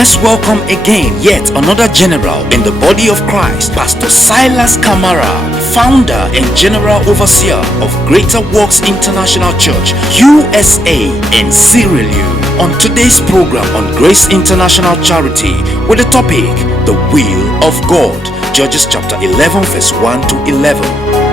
Let's welcome again yet another general in the body of Christ, Pastor Silas Kamara, founder and general overseer of Greater Works International Church, USA in Sierra Leone, on today's program on Grace International Charity with the topic, The Will of God, Judges chapter 11 verse 1 to 11.